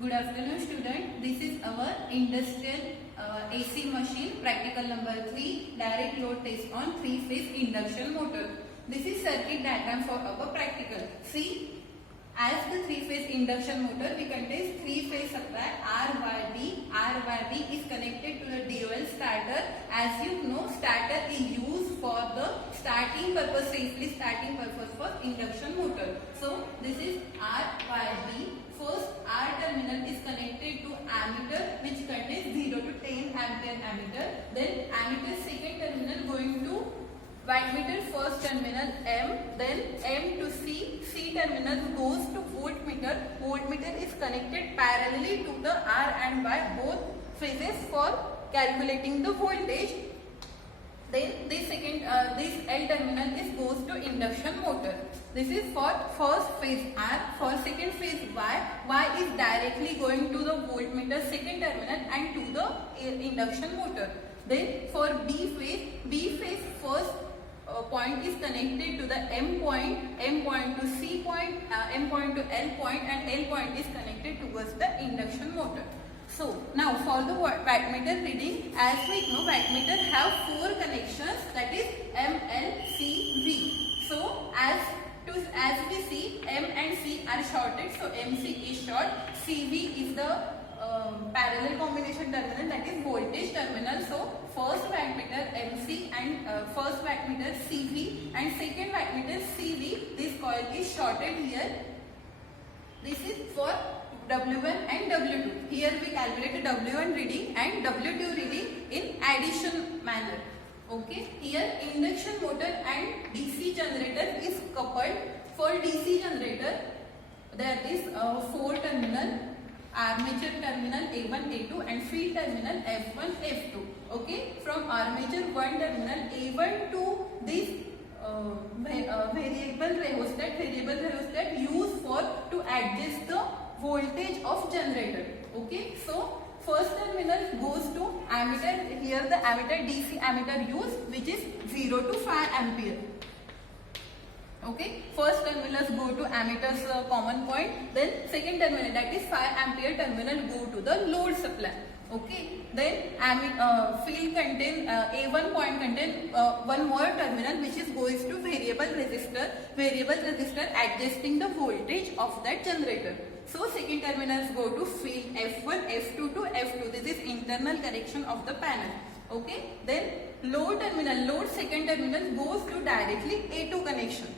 Good afternoon, student. This is our industrial AC machine, practical number 3, direct load test on 3-phase induction motor. This is circuit diagram for our practical. See, as the 3-phase induction motor, we can test 3-phase supply RYD. RYD is connected to the DOL starter. As you know, starter is used for the starting purpose, safely starting purpose for induction motor. So, this is RYD. First, R terminal is connected to ammeter, which contains 0 to 10 ampere ammeter. Then ammeter second terminal going to wattmeter first terminal M. Then M to C. C terminal goes to voltmeter. Voltmeter is connected parallelly to the R and Y both phases for calculating the voltage. Then this L terminal goes to induction motor. This is for first phase R. For second phase Y. Y is directly going to the voltmeter second terminal and to the induction motor. Then for B phase first point is connected to the M point to C point, M point to L point, and L point is connected towards the induction motor. So now for the wattmeter reading, as we know, wattmeter have 4 connections, that is M, L, C, V. So as we see, M and C are shorted, so MC is short, CV is the parallel combination terminal, that is voltage terminal. So first wattmeter MC and first wattmeter CV and second wattmeter CV, this coil is shorted here. This is for W1 and W2. Here we calculate the W1 reading and W2 reading in addition manner. Okay. Here induction motor and DC generator is coupled. For DC generator, there is 4 terminal, armature terminal A1, A2 and field terminal F1, F2. Okay. From armature 1 terminal A1 to this variable rheostat used for to adjust the voltage of generator. Okay. So first terminal goes to ammeter. Here the ammeter DC ammeter used, which is 0 to 5 ampere. Okay. First terminals go to ammeter's common point. Then second terminal, that is 5 ampere terminal, go to the load supply. Okay. Then field contain A1 point contain one more terminal, which is goes to variable resistor adjusting the voltage of that generator. So second terminals go to field F1, F2 to F2. This is internal connection of the panel. Okay. Then load second terminal goes to directly A2 connection.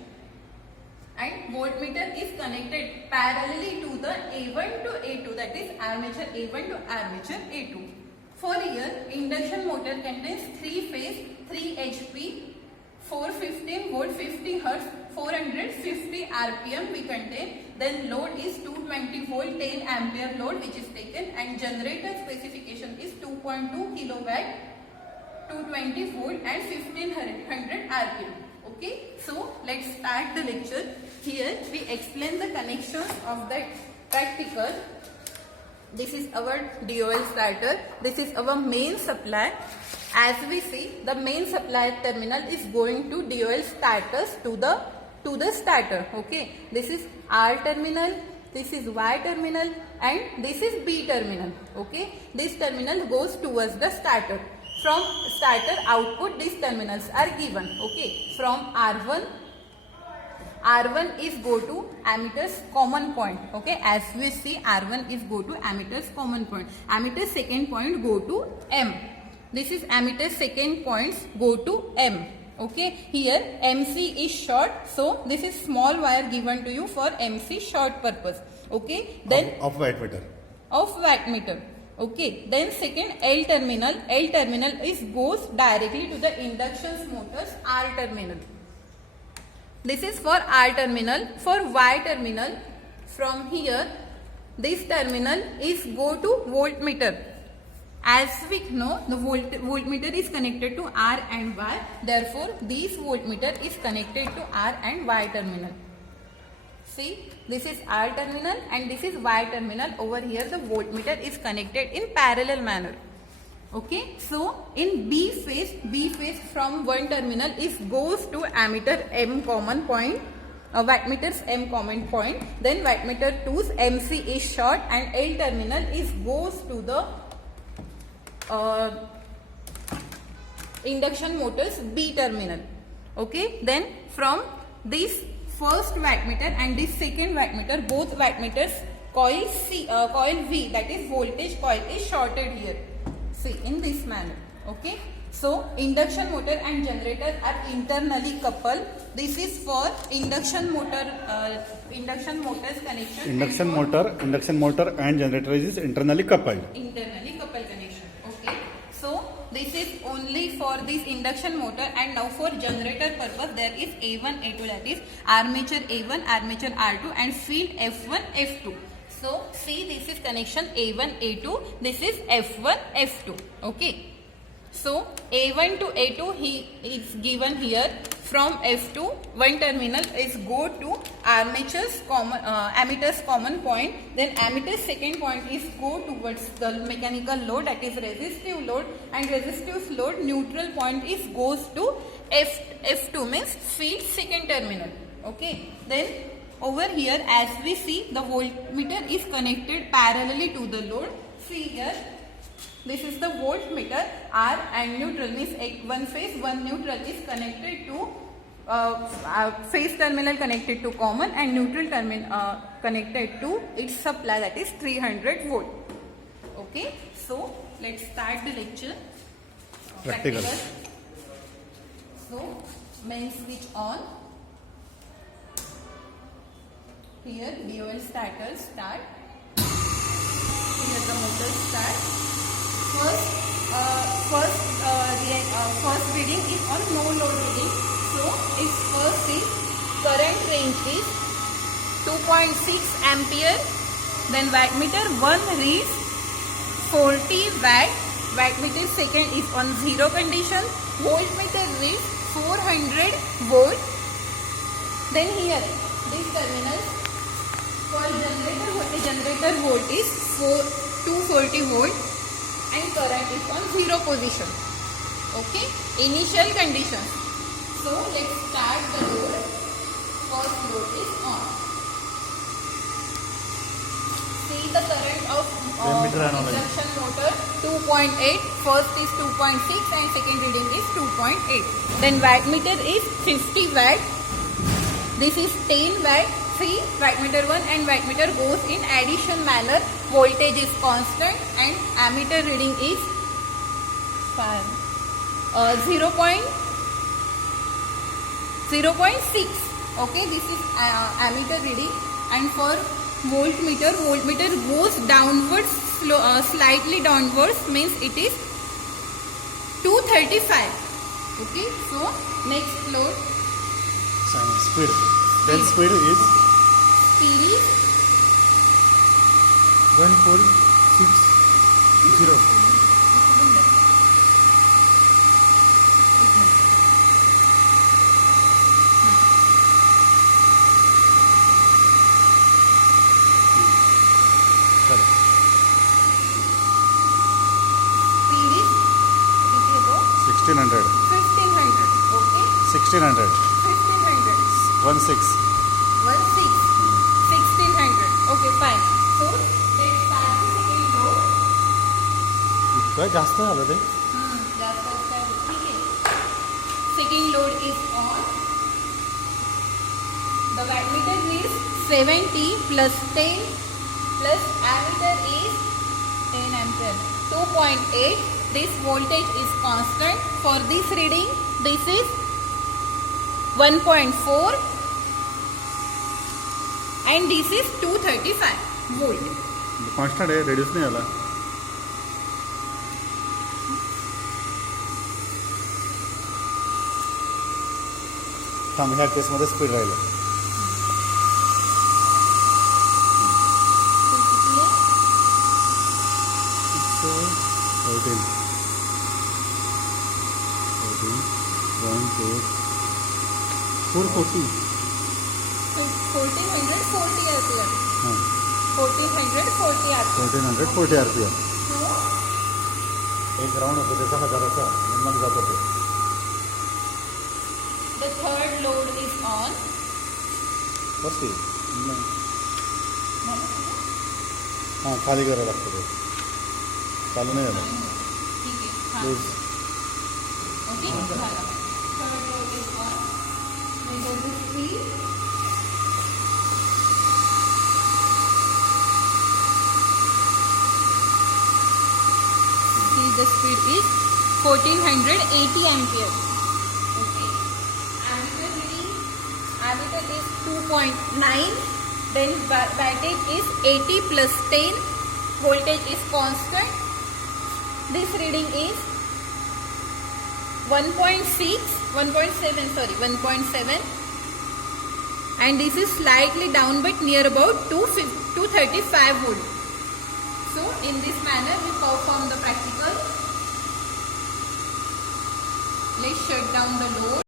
And voltmeter is connected parallelly to the A1 to A2, that is armature A1 to armature A2. For here, induction motor contains 3 phase, 3 HP, 415 volt, 50 Hz, 450 RPM we contain. Then load is 220 volt, 10 ampere load which is taken, and generator specification is 2.2 kilowatt, 220 volt and 1500 RPM. Okay, so let's start the lecture. Here we explain the connections of that practical. This is our DOL starter. This is our main supply. As we see, the main supply terminal is going to DOL starters to the starter. Okay, this is R terminal, this is Y terminal, and this is B terminal. Okay, this terminal goes towards the starter. From starter output, these terminals are given. Okay, from R1 is go to ammeter's common point. Okay, as we see, R1 is go to ammeter's common point. Ammeter's second point go to M. This is ammeter's second points go to M. Okay, here MC is short, so this is small wire given to you for MC short purpose. Okay, then of wattmeter. Of wattmeter. Okay, then second L terminal is goes directly to the induction motor's R terminal. This is for R terminal. For Y terminal, from here this terminal is go to voltmeter. As we know, the voltmeter is connected to R and Y. Therefore, this voltmeter is connected to R and Y terminal. See, this is R terminal and this is Y terminal. Over here the voltmeter is connected in parallel manner. Okay, so in B phase from one terminal goes to ammeter M common point. wattmeter's M common point. Then wattmeter 2's MC is short and L terminal is goes to the induction motor's B terminal. Okay. Then from this first wattmeter and this second wattmeter, both wattmeters coil coil V, that is voltage coil, is shorted here. See, in this manner. Okay. So induction motor and generator are internally coupled. This is for induction motor's connection. Induction motor and generator is internally coupled. Internally coupled connection. Okay. So this is only for this induction motor, and now for generator purpose there is A1, A2, that is armature A1, armature R2 and field F1, F2. So see, this is connection A1, A2, this is F1, F2. Okay. So A1 to A2 is given here. From F2, one terminal is go to ammeter's common point. Then ammeter's second point is go towards the mechanical load, that is resistive load, and resistive load neutral point is goes to F2 means field second terminal. Okay. Then over here, as we see, the voltmeter is connected parallelly to the load. See here. This is the voltmeter. R and neutral means one phase, one neutral is connected to phase terminal connected to common and neutral terminal connected to its supply, that is 300 volt. Okay. So let's start the lecture. Practical. So main switch on. Here DOL starter start. Here the motor start. First reading is on no load reading. So its first is current range is 2.6 ampere. Then wattmeter 1 reads 40 watt. Wattmeter second is on zero condition. Voltmeter reads 400 volt. Then here this terminal for generator volt is 240 volt. And current is on zero position. Okay. Initial condition. So let's start the load. First load is on. See the current of induction motor 2.8. First is 2.6 and second reading is 2.8. Then wattmeter is 50 watt. This is 10 watt. See, wattmeter 1 and wattmeter goes in addition manner. Voltage is constant and ammeter reading is 0.6. Okay, this is ammeter reading. And for voltmeter goes downwards, slightly downwards, means it is 235. Okay, so next load. Speed. Then speed is 1460. Speed is 1600. 1500. Okay. 1600. 1500. 16. 1600. Okay, fine. So let's start the second load. इतकं जास्त झालं ते. जास्त असतं. ठीक आहे. Second load is on. The wattmeter is 70 plus 10 plus ammeter is 10 ampere. 2.8. This voltage is constant. For this reading, this is 1.4 and this is 235 volt. Constant आहे, reduce नाही झाला. थांब, ह्या केसमध्ये स्पीड राहिलं. फोर 40. 1440 RPM. हां, 1440 RPM. 1440 RPM. So, एक round होतो त्याचा हजाराचा, आणि मग जात होते. the third load is on. बस की हां खाली करावं लागतं ते चालू नाही झालं ठीक आहे हां. प्लीज ओके झालं. Third row is on. We go to speed. See, the speed is 1480 ampere. Okay. Ammeter reading. Ammeter is 2.9. Then wattage is 80 plus 10. Voltage is constant. This reading is 1.7, and this is slightly down but near about 235 volt. So in this manner we perform the practical. Let's shut down the load.